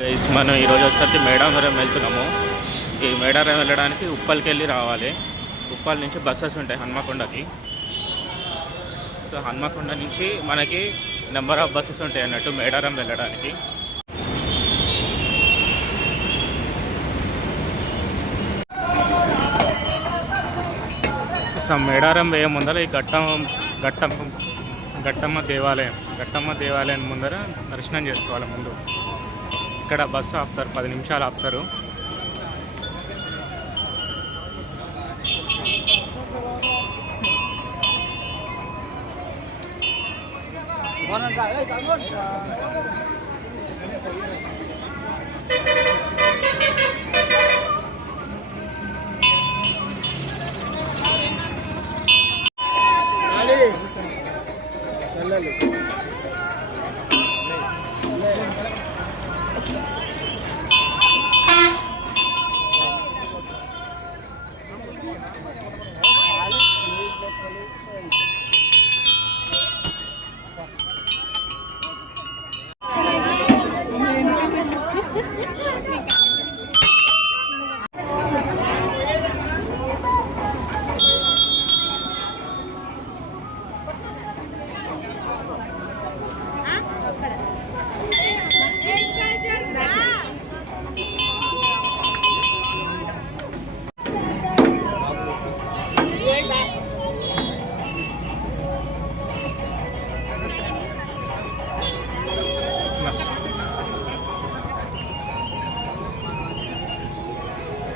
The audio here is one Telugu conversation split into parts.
గైస్ మనం ఈరోజు వచ్చేసరికి మేడారం వెళ్తున్నాము. ఈ మేడారం వెళ్ళడానికి ఉప్పల్కి వెళ్ళి రావాలి. ఉప్పల్ నుంచి బస్సెస్ ఉంటాయి హన్మకొండకి. సో హన్మకొండ నుంచి మనకి నెంబర్ ఆఫ్ బస్సెస్ ఉంటాయి అన్నట్టు మేడారం వెళ్ళడానికి. సో మేడారం వేయ ముందర ఈ గట్టమ్మ దేవాలయం ముందర దర్శనం చేసుకోవాలి. ముందు ఇక్కడ బస్సు ఆపుతారు, 10 నిమిషాలు ఆపుతారు.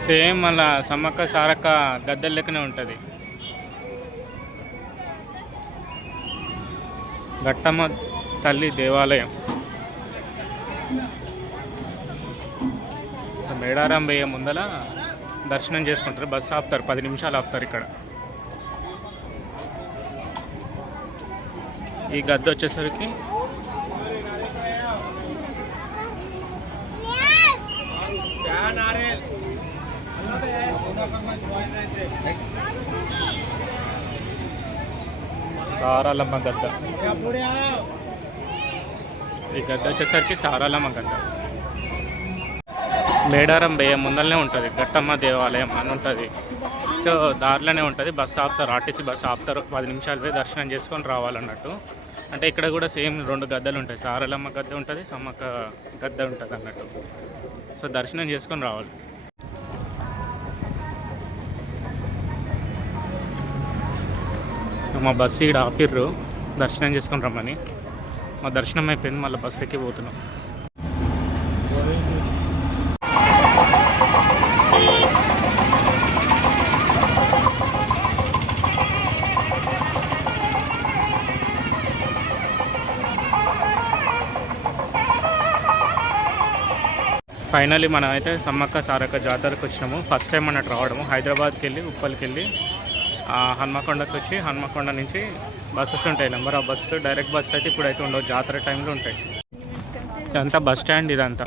సేమ్ మళ్ళా సమ్మక్క సారక్క గద్దెల లెక్కనే ఉంటుంది. గట్టమ్మ తల్లి దేవాలయం. మేడారం వేయ ముందల దర్శనం చేసుకుంటారు. బస్సు ఆపుతారు, 10 నిమిషాలు ఆపుతారు. ఇక్కడ ఈ గద్దె వచ్చేసరికి సారాలమ్మ గద్ద. ఈ గద్ద వచ్చేసరికి సారాలమ్మ గద్ద. మేడారం వేయ ముందరనే ఉంటుంది గట్టమ్మ దేవాలయం అని ఉంటుంది. సో దారిలోనే ఉంటుంది. బస్సు ఆపుతారు, ఆర్టీసీ బస్సు ఆపుతారు. 10 నిమిషాలు పోయి దర్శనం చేసుకొని రావాలన్నట్టు. అంటే ఇక్కడ కూడా సేమ్ 2 గద్దెలు ఉంటాయి. సారాలమ్మ గద్ద ఉంటుంది, సమ్మక్క గద్ద ఉంటుంది అన్నట్టు. సో దర్శనం చేసుకొని రావాలి. మా బస్సు ఇక్కడ ఆపిర్రు దర్శనం చేసుకొని రమ్మని. మా దర్శనం అయిపోయింది, మళ్ళీ బస్సు ఎక్కి పోతున్నాం. ఫైనల్లీ మనం అయితే సమ్మక్క సారక్క జాతరకు వచ్చినాము. ఫస్ట్ టైం అన్నట్టు రావడము. హైదరాబాద్కి వెళ్ళి ఉప్పల్కి వెళ్ళి హన్మకొండకి వచ్చి హన్మకొండ నుంచి బస్సెస్ ఉంటాయి, number of bus. Direct bus అయితే ఇప్పుడైతే ఉండవు, జాతర టైంలో ఉంటాయి. ఇదంతా బస్ స్టాండ్. ఇదంతా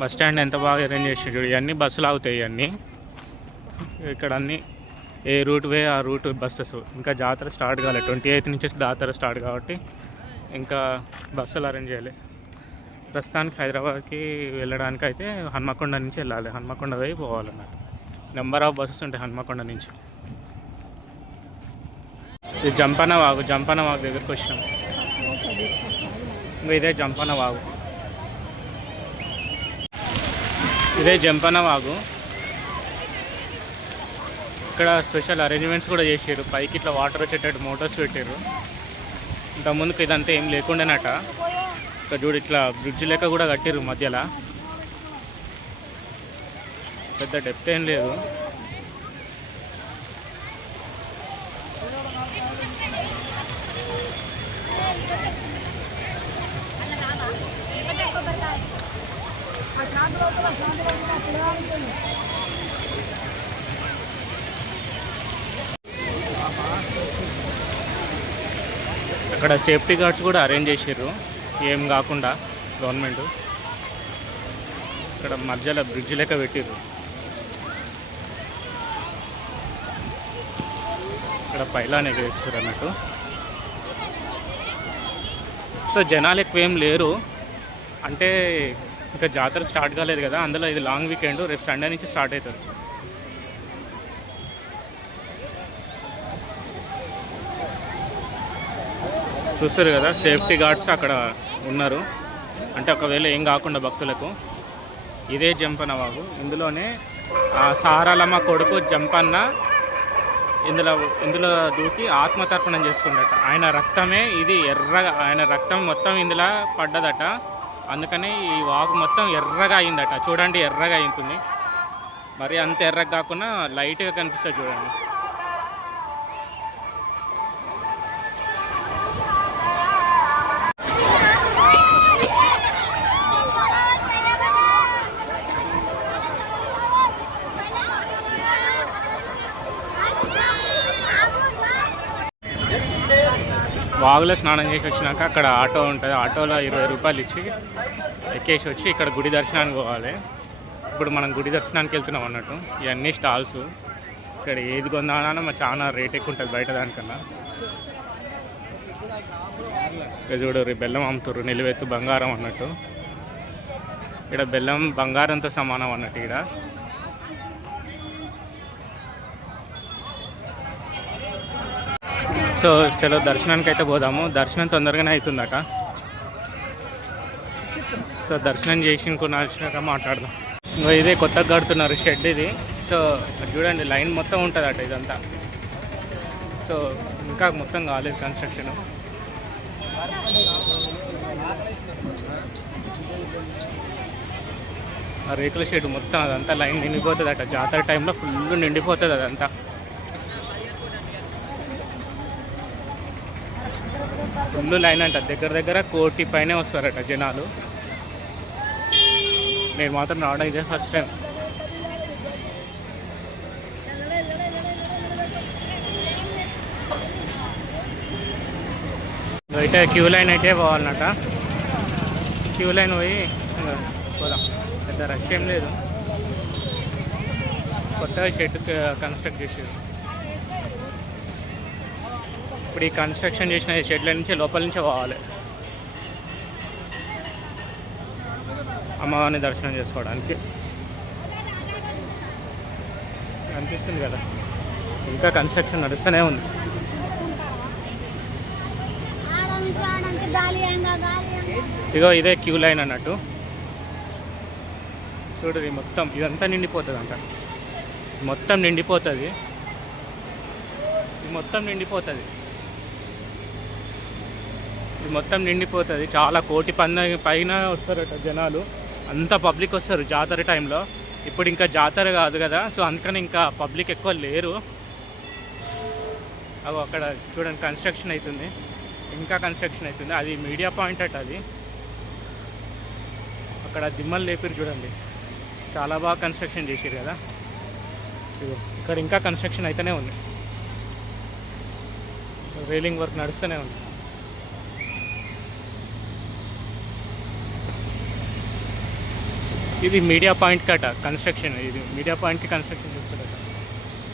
బస్ స్టాండ్ ఎంత బాగా అరేంజ్ చేసి చూడు. ఇవన్నీ బస్సులు ఆగుతాయి. ఇవన్నీ ఇక్కడ అన్నీ ఏ రూట్ వే ఆ రూట్ బస్సెస్. ఇంకా జాతర స్టార్ట్ కాలేదు, 28 నుంచి జాతర స్టార్ట్ కాబట్టి ఇంకా బస్సులు అరేంజ్ చేయాలి. ప్రస్తుతానికి హైదరాబాద్కి వెళ్ళడానికి అయితే హన్మకొండ నుంచి వెళ్ళాలి. హన్మకొండ పోయి పోవాలన్నట్టు. నెంబర్ ఆఫ్ బస్సెస్ ఉంటాయి హన్మకొండ నుంచి. ఇది జంపన వాగు దగ్గరికి వచ్చినాము. ఇదే జంపన వాగు. ఇక్కడ స్పెషల్ అరేంజ్మెంట్స్ కూడా చేసారు. పైకి ఇట్లా వాటర్ వచ్చేటట్టు మోటార్స్ పెట్టారు. ఇంతకుముందుకు ఇదంతా ఏం లేకుండానట. ఇక్కడ చూడు, ఇట్లా బ్రిడ్జ్ లెక్క కూడా కట్టిర్రు మధ్యలో. పెద్ద డెప్త్ ఏం లేదు. అక్కడ సేఫ్టీ గార్డ్స్ కూడా అరేంజ్ చేసారు, ఏం కాకుండా గవర్నమెంట్. ఇక్కడ మధ్యలో బ్రిడ్జ్ లెక్క పెట్టిర్రు. ఇక్కడ పైలానే వేస్తారు అన్నట్టు. సో జనాలు ఎక్కువ ఏం లేరు, అంటే ఇంకా జాతర స్టార్ట్ కాలేదు కదా, అందులో ఇది లాంగ్ వీకెండ్, రేపు సండే నుంచి స్టార్ట్ అవుతుంది. చూస్తారు కదా సేఫ్టీ గార్డ్స్ అక్కడ ఉన్నారు, అంటే ఒకవేళ ఏం కాకుండా భక్తులకు. ఇదే జంపన్న వాగు, ఇందులోనే సారాలమ్మ కొడుకు జంపన్న ఇందులో దూకి ఆత్మతర్పణం చేసుకున్నట. ఆయన రక్తమే ఇది ఎర్రగా, ఆయన రక్తం మొత్తం ఇందులో పడ్డదట, అందుకని ఈ వాగు మొత్తం ఎర్రగా అయిందట. చూడండి ఎర్రగా అయింటుంది, మరి అంత ఎర్రగా కాకుండా లైట్గా కనిపిస్తుంది చూడండి. వాగులో స్నానం చేసి వచ్చినాక అక్కడ ఆటో ఉంటుంది, ఆటోలో 20 రూపాయలు ఇచ్చి ఎక్కేసి వచ్చి ఇక్కడ గుడి దర్శనానికి పోవాలి. ఇప్పుడు మనం గుడి దర్శనానికి వెళ్తున్నాం అన్నట్టు. ఇవన్నీ స్టాల్స్, ఇక్కడ ఏది కొందామన్నా చాలా రేట్ ఎక్కువ ఉంటుంది బయట దానికన్నా. ఇక చూడు బెల్లం అమ్ముతారు, నిలువెత్తు బంగారం అన్నట్టు. ఇక్కడ బెల్లం బంగారంతో సమానం అన్నట్టు. ఇక్కడ సో చలో దర్శనానికి అయితే పోదాము. దర్శనం తొందరగానే అవుతుందట. సో దర్శనం చేసినాక మాట్లాడదాం. ఇంకా ఇదే కొత్తగా కడుతున్నారు షెడ్ ఇది. సో చూడండి లైన్ మొత్తం ఉంటుందట ఇదంతా. సో ఇంకా మొత్తం కాలేదు కన్స్ట్రక్షన్. ఆ రేకుల షెడ్ మొత్తం అదంతా లైన్ నిండిపోతుందట. జాతర టైంలో ఫుల్ నిండిపోతుంది అదంతా. ఫుల్ లైన్ అంట, దగ్గర 1 కోటి పైనే వస్తారట జనాలు. నేను మాత్రం రావడం ఇదే ఫస్ట్ టైం. బయట క్యూ లైన్ అయితే పోవాలన్నట. క్యూ లైన్ పోయి పోదాం. పెద్ద రష్ ఏం లేదు, కొత్తగా షెడ్ కన్స్ట్రక్ట్ చేసారు. ఇప్పుడు ఈ కన్స్ట్రక్షన్ చేసిన షెడ్ల నుంచి లోపల నుంచే పోవాలి అమ్మవారిని దర్శనం చేసుకోవడానికి. అనిపిస్తుంది కదా, ఇంకా కన్స్ట్రక్షన్ నడుస్తూనే ఉంది. ఇగో ఇదే క్యూ లైన్ అన్నట్టు. చూడు మొత్తం ఇదంతా నిండిపోతుంది అంట. మొత్తం నిండిపోతుంది, మొత్తం నిండిపోతుంది, ఇది మొత్తం నిండిపోతుంది. చాలా 1 కోటి పైన వస్తారట జనాలు, అంత పబ్లిక్ వస్తారు జాతర టైంలో. ఇప్పుడు ఇంకా జాతర కాదు కదా, సో అందుకని ఇంకా పబ్లిక్ ఎక్కువ లేరు. అవి అక్కడ చూడండి కన్స్ట్రక్షన్ అవుతుంది, ఇంకా కన్స్ట్రక్షన్ అవుతుంది. అది మీడియా పాయింట్ అట. అది అక్కడ దిమ్మలు లేపారు చూడండి, చాలా బాగా కన్స్ట్రక్షన్ చేసారు కదా. ఇక్కడ ఇంకా కన్స్ట్రక్షన్ అయితేనే ఉంది, రైలింగ్ వర్క్ నడుస్తూనే ఉంది. ఇది మీడియా పాయింట్ కట కన్స్ట్రక్షన్, ఇది మీడియా పాయింట్కి కన్స్ట్రక్షన్ చేస్తారట.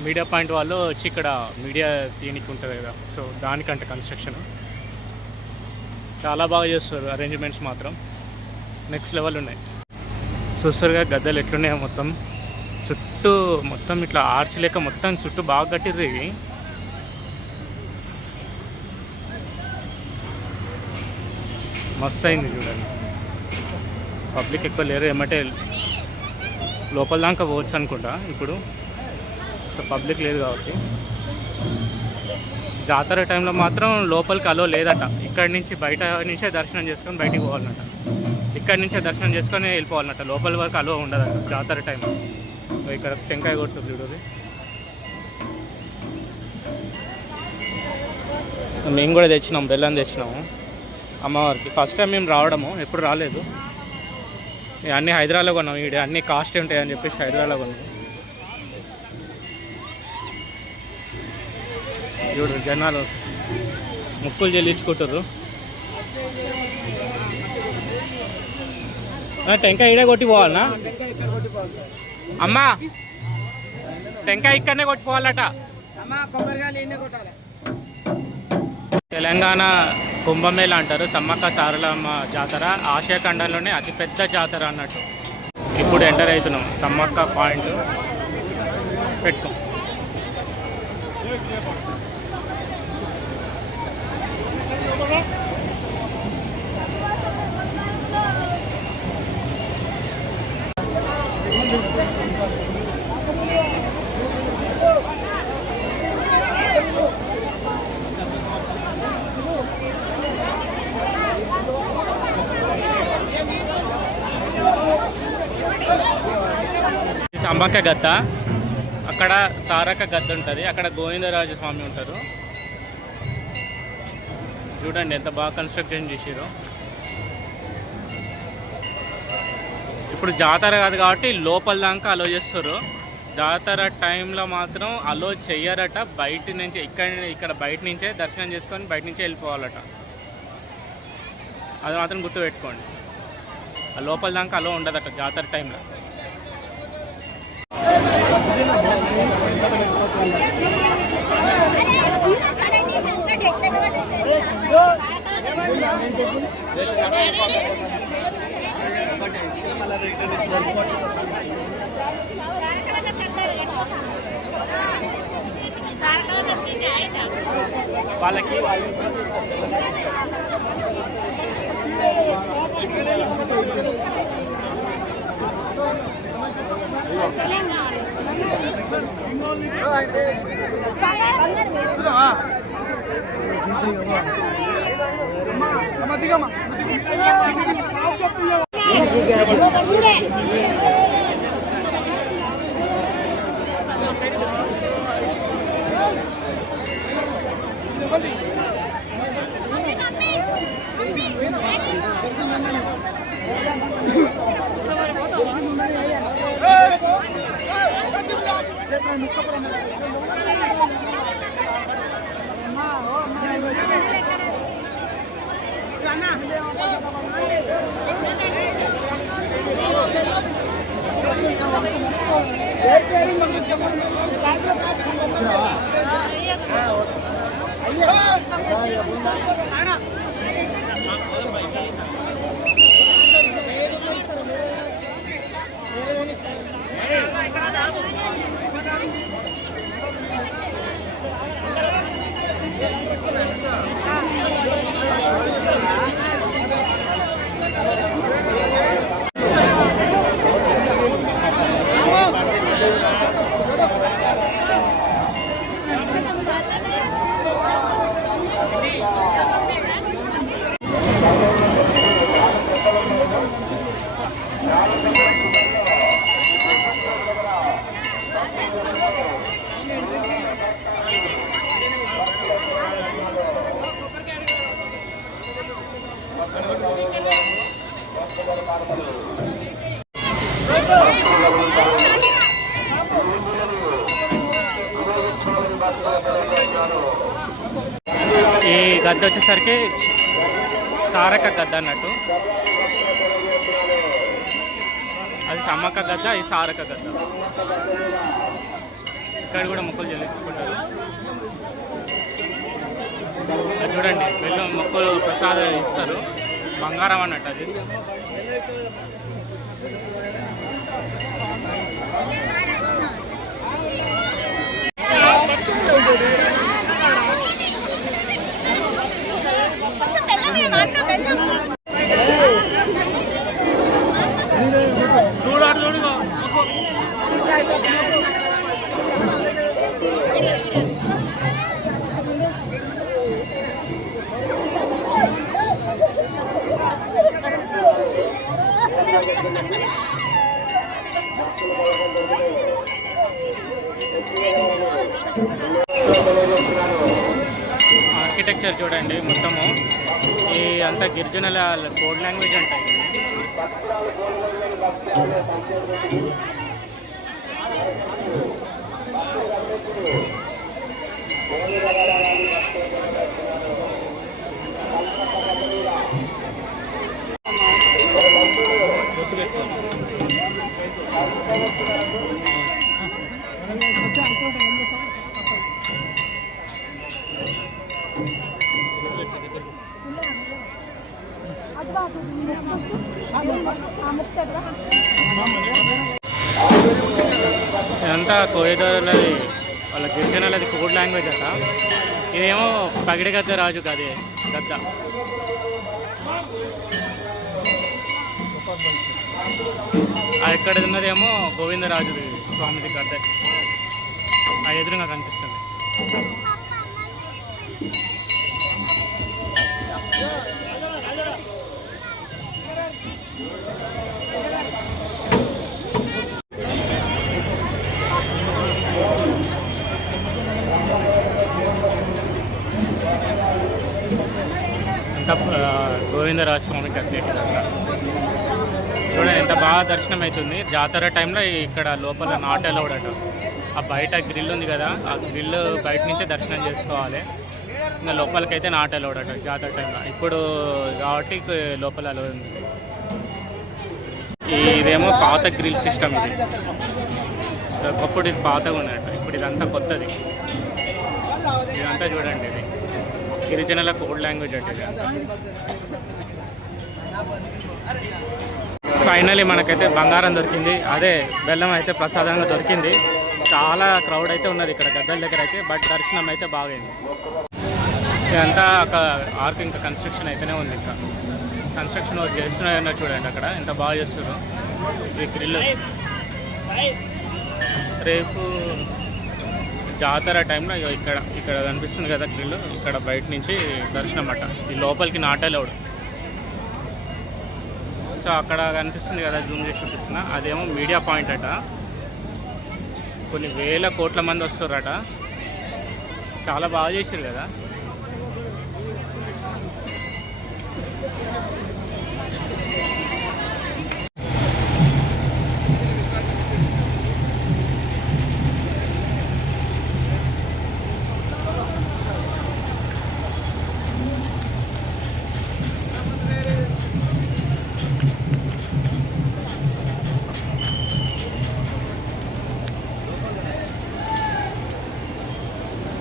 మీడియా పాయింట్ వాళ్ళు వచ్చి ఇక్కడ మీడియా తీయనికి ఉంటుంది కదా, సో దానికంటే కన్స్ట్రక్షన్ చాలా బాగా చేస్తారు. అరేంజ్మెంట్స్ మాత్రం నెక్స్ట్ లెవెల్ ఉన్నాయి. చూస్తారుగా గద్దెలు ఎట్లున్నాయో మొత్తం చుట్టూ, మొత్తం ఇట్లా ఆర్చ్ లేక మొత్తం చుట్టూ బాగా కట్టిర్రు. ఇవి మస్తు అయింది చూడండి. పబ్లిక్ ఎక్కువ లేరు, ఏమంటే లోపల దాకా పోవచ్చు అనుకుంటా ఇప్పుడు. సో పబ్లిక్ లేదు కాబట్టి. జాతర టైంలో మాత్రం లోపలికి అలో లేదట. ఇక్కడి నుంచి బయట నుంచే దర్శనం చేసుకొని బయటికి పోవాలన్నట. ఇక్కడి నుంచే దర్శనం చేసుకొని వెళ్ళిపోవాలన్నట, లోపల వరకు అలో ఉండదట జాతర టైంలో. ఇక్కడ టెంకాయ కొడుతుంది చూడదు. మేము కూడా తెచ్చినాం, బెల్లం తెచ్చినాము అమ్మవారికి. ఫస్ట్ టైం మేము రావడము, ఎప్పుడు రాలేదు. అన్నీ హైదరాబాద్లో కొన్నాం, ఇక్కడ అన్నీ కాస్ట్ ఉంటాయని చెప్పేసి హైదరాబాద్లో కొన్నాం. చూడు జనాలు ముక్కులు చెల్లించుకుంటారు. టెంకాయ ఇడే కొట్టి పోవాలనా అమ్మా? టెంకాయ ఇక్కడనే కొట్టిపోవాలట. తెలంగాణ కుంభమేళ అంటారు. సమ్మక్క సారలమ్మ జాతర ఆసియా ఖండంలోనే అతిపెద్ద జాతర అన్నట్టు. ఇప్పుడు ఎంటర్ అవుతున్నాం సమ్మక్క పాయింట్. పెట్టుకో. సమ్మక్క గద్ద, అక్కడ సారక్క గద్ద ఉంటుంది, అక్కడ గోవిందరాజు స్వామి ఉంటారు. చూడండి ఎంత బాగా కన్స్ట్రక్షన్ చేసారో. ఇప్పుడు జాతర కాదు కాబట్టి లోపల దాకా అలో చేస్తారు. జాతర టైంలో మాత్రం అలో చెయ్యరట. బయట నుంచి ఇక్కడ బయట నుంచే దర్శనం చేసుకొని బయట నుంచే వెళ్ళిపోవాలట. అది మాత్రం గుర్తుపెట్టుకోండి. ఆ లోపల దాకా అలో ఉండదట జాతర టైంలో. వాళ్ళకి ఈ గద్ద వచ్చేసరికి సారక్క గద్ద అన్నట్టు. అది సమ్మక్క గద్ద, ఇది సారక్క గద్ద. ఇక్కడ కూడా మొక్కలు చెల్లించుకుంటారు. అది చూడండి, వెళ్ళి మొక్కలు ప్రసాదం ఇస్తారు. బంగారం అన్నట్టు అది. ఆర్కిటెక్చర్ చూడండి మొత్తము. ఈ అంతా గిరిజనుల కోడ్ లాంగ్వేజ్ అంటాయి. ఇదంతా కోయదారులది వాళ్ళ గిరిజనులది కోడ్ లాంగ్వేజ్ అట. ఇదేమో పగిడి గద్ద రాజు గదే గద్ద. ఇక్కడ ఉన్నదేమో గోవిందరాజుది స్వామిది గద్ద. ఆ ఎదురుగా కనిపిస్తుంది. అంత గోవిందరాజ స్వామి గద్ద. చూడండి ఎంత బాగా దర్శనం అవుతుంది. జాతర టైంలో ఇక్కడ లోపల నాట్ అలౌడ్ అట. ఆ బయట గ్రిల్ ఉంది కదా, ఆ గ్రిల్ బయట నుంచే దర్శనం చేసుకోవాలి. ఇంకా లోపలికైతే నాట్ అలౌడ్ అట జాతర టైంలో. ఇప్పుడు కాబట్టి లోపల అలౌడ్ ఉంది. ఇదేమో పాత గ్రిల్ సిస్టమ్. ఇది ఒకప్పుడు ఇది పాతగా ఉన్నట్టు, ఇప్పుడు ఇదంతా కొత్తది. ఇదంతా చూడండి, ఇది గిరిజనుల కోడ్ లాంగ్వేజ్ అంటే. ఫైనలీ మనకైతే బంగారం దొరికింది. అదే బెల్లం అయితే ప్రసాదంగా దొరికింది. చాలా క్రౌడ్ అయితే ఉన్నది ఇక్కడ గద్దల దగ్గర అయితే. బట్ దర్శనం అయితే బాగైంది. ఇదంతా ఒక ఆర్క్ ఇంకా కన్స్ట్రక్షన్ అయితేనే ఉంది. ఇంకా కన్స్ట్రక్షన్ వర్క్ చేస్తున్నారన్న చూడండి అక్కడ ఎంత బాగా చేస్తున్నారు. ఈ గ్రిల్ రేపు జాతర టైంలో ఇక్కడ ఇక్కడ కనిపిస్తుంది కదా గ్రిల్. ఇక్కడ బయట నుంచి దర్శనం అట. ఈ లోపలికి నాట్ అలౌడ్. సో అక్కడ కనిపిస్తుంది కదా, జూమ్ చేసి చూపిస్తున్నా, అదేమో మీడియా పాయింట్ అట. కొన్ని వేల కోట్ల మంది వస్తారట. చాలా బాగా చేశారు కదా.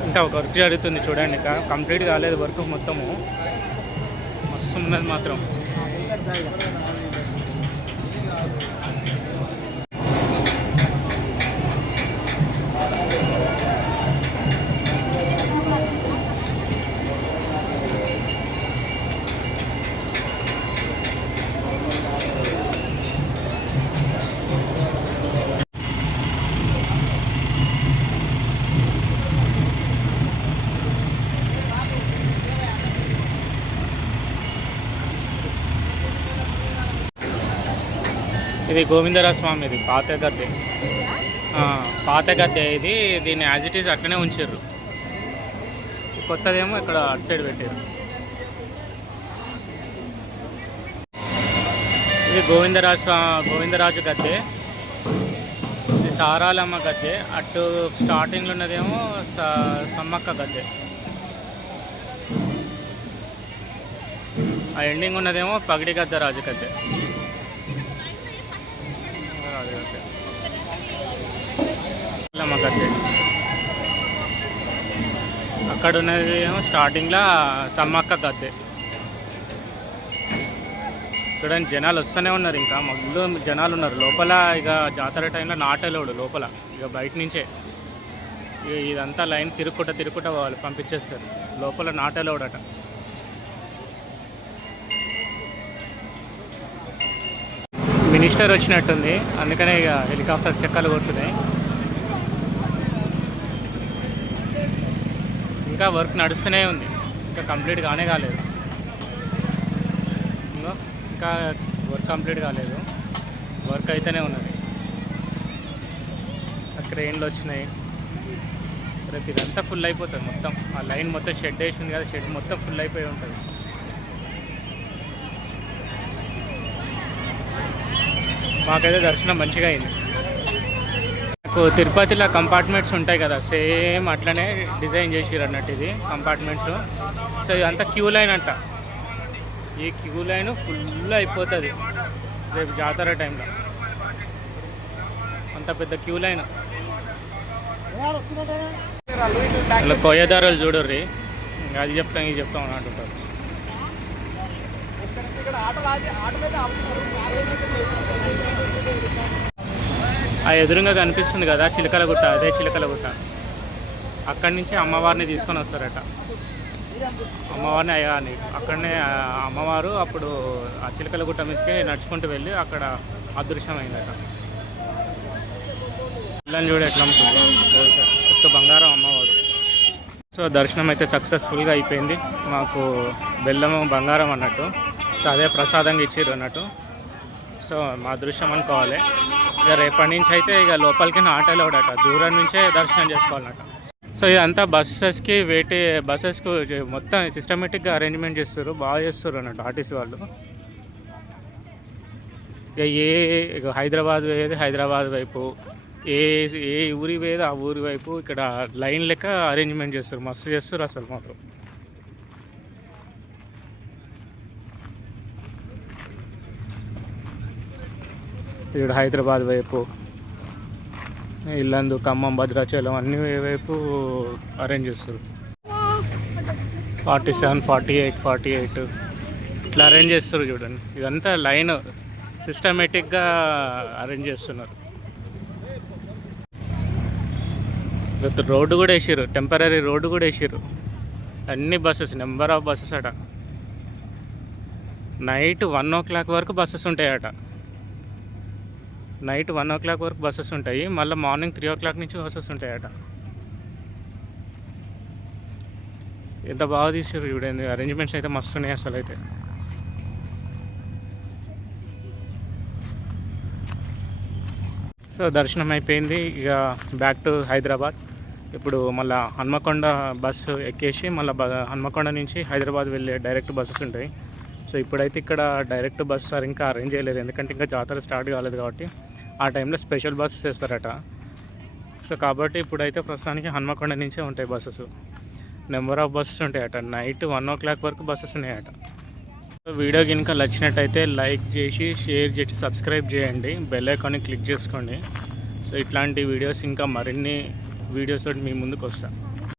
ఇంకా ఒక వర్క్ జరుగుతుంది చూడండి. ఇంకా కంప్లీట్ కాలేదు వర్క్ మొత్తము. మస్తు ఉన్నది మాత్రం. ఇది గోవిందరాజ స్వామి, ఇది పాత గద్దె. పాత గద్దె ఇది. దీన్ని యాజ్ ఇట్ ఈజ్ అట్లనే ఉంచారు. కొత్తదేమో ఇక్కడ అటు సైడ్ పెట్టారు. ఇది గోవిందరాజు గద్దె. ఇది సారాలమ్మ గద్దె. అటు స్టార్టింగ్లో ఉన్నదేమో సమ్మక్క గద్దె. ఆ ఎండింగ్ ఉన్నదేమో పగిడి గద్ద రాజు గద్దె. గద్దె అక్కడ ఉన్నది ఏమో స్టార్టింగ్లో సమ్మక్క గద్దె. చూడండి జనాలు వస్తూనే ఉన్నారు. ఇంకా మొదలు జనాలు ఉన్నారు లోపల. ఇక జాతర టైంలో నాట్ అలౌడ్ లోపల. ఇక బయట నుంచే ఇదంతా లైన్ తిరుక్కుంటా వాళ్ళు పంపించేస్తారు. లోపల నాట్ అలౌడ్ అట. మినిస్టర్ వచ్చినట్టుంది, అందుకనే ఇక హెలికాప్టర్ చెక్కలు కొడుతున్నాయి. ఇంకా వర్క్ నడుస్తూనే ఉంది. ఇంకా కంప్లీట్ కానే కాలేదు. ఇంకా వర్క్ కంప్లీట్ కాలేదు. వర్క్ అయితేనే ఉన్నది. క్రెయిన్లు వచ్చినాయి. రేపు ఇదంతా ఫుల్ అయిపోతుంది మొత్తం. ఆ లైన్ మొత్తం షెడ్ వేసి ఉంది కదా, షెడ్ మొత్తం ఫుల్ అయిపోయి ఉంటుంది. మాకైతే దర్శనం మంచిగా అయింది. నాకు తిరుపతిలో కంపార్ట్మెంట్స్ ఉంటాయి కదా, సేమ్ అట్లనే డిజైన్ చేసిర్రు అన్నట్టు ఇది కంపార్ట్మెంట్స్. సో ఇదంతా క్యూ లైన్ అంట. ఈ క్యూ లైన్ ఫుల్ అయిపోతుంది రేపు జాతర టైంలో. అంత పెద్ద క్యూ లైన్. అలా కొయ్యదారులు చూడర్రి, అది చెప్తాం ఇది చెప్తాం అని అంటుంటారు. ఆ ఎదురుగా కనిపిస్తుంది కదా చిలకలగుట్ట, అదే చిలకలగుట్ట. అక్కడి నుంచి అమ్మవారిని తీసుకొని వస్తారట. అమ్మవారిని అయ్యాని అక్కడనే అమ్మవారు అప్పుడు ఆ చిలకలగుట్ట మీదకి నడుచుకుంటూ వెళ్ళి అక్కడ అదృశ్యమైందట. పిల్లని చూడ ఎట్లా ఉంటుంది, చెట్టు బంగారం అమ్మవారు. సో దర్శనం అయితే సక్సెస్ఫుల్గా అయిపోయింది. మాకు బెల్లము బంగారం అన్నట్టు, సో అదే ప్రసాదంగా ఇచ్చిర్రు అన్నట్టు. సో మా అదృశ్యం అనుకోవాలి. ఇక రేపటి నుంచి అయితే ఇక లోపలికి ఆటోలో కూడా దూరం నుంచే దర్శనం చేసుకోవాలన్నట. సో ఇదంతా బస్సెస్కి బస్సెస్కు మొత్తం సిస్టమేటిక్గా అరేంజ్మెంట్ చేస్తారు, బాగా చేస్తారు అన్నట్టు ఆర్టీసీ వాళ్ళు. ఇక హైదరాబాద్ పోయేది హైదరాబాద్ వైపు, ఏ ఏ ఊరి పోయేది ఆ ఊరి వైపు ఇక్కడ లైన్ లెక్క అరేంజ్మెంట్ చేస్తారు, మస్తు చేస్తారు అసలు మాత్రం. ఇక్కడ హైదరాబాద్ వైపు, ఇల్లందు, ఖమ్మం, భద్రాచలం అన్ని వైపు అరేంజ్ చేస్తారు. 47, 48, 48 ఇట్లా అరేంజ్ చేస్తారు చూడండి. ఇదంతా లైన్ సిస్టమేటిక్గా అరేంజ్ చేస్తున్నారు. రోడ్డు కూడా వేసారు, టెంపరీ రోడ్డు కూడా వేసారు. అన్ని బస్సెస్, నెంబర్ ఆఫ్ బస్సెస్ అట. నైట్ 1 o'clock వరకు బస్సెస్ ఉంటాయట. నైట్ 1 o'clock వరకు బస్సెస్ ఉంటాయి, మళ్ళీ మార్నింగ్ 3 o'clock నుంచి బస్సెస్ ఉంటాయట. ఎంత బాగా తీసారు చూడండి, అరేంజ్మెంట్స్ అయితే మస్తు ఉన్నాయి అసలు అయితే. సో దర్శనం అయిపోయింది, ఇక బ్యాక్ టు హైదరాబాద్. ఇప్పుడు మళ్ళీ హన్మకొండ బస్సు ఎక్కేసి మళ్ళీ హన్మకొండ నుంచి హైదరాబాద్ వెళ్ళే డైరెక్ట్ బస్సెస్ ఉంటాయి. సో ఇప్పుడైతే ఇక్కడ డైరెక్ట్ బస్ సార్ ఇంకా అరేంజ్ చేయలేదు, ఎందుకంటే ఇంకా జాతర స్టార్ట్ కాలేదు కాబట్టి. ఆ టైంలో స్పెషల్ బస్సెస్ వేస్తారట. సో కాబట్టి ఇప్పుడైతే ప్రస్తుతానికి హన్మకొండ నుంచే ఉంటాయి బస్సెస్. నెంబర్ ఆఫ్ బస్సెస్ ఉంటాయట. నైట్ 1 o'clock వరకు బస్సెస్ ఉన్నాయట. వీడియో కనుక నచ్చినట్టయితే లైక్ చేసి, షేర్ చేసి, సబ్స్క్రైబ్ చేయండి, బెల్ ఐకాన్ని క్లిక్ చేసుకోండి. సో ఇట్లాంటి వీడియోస్ ఇంకా మరిన్ని వీడియోస్ మీ ముందుకు వస్తాను.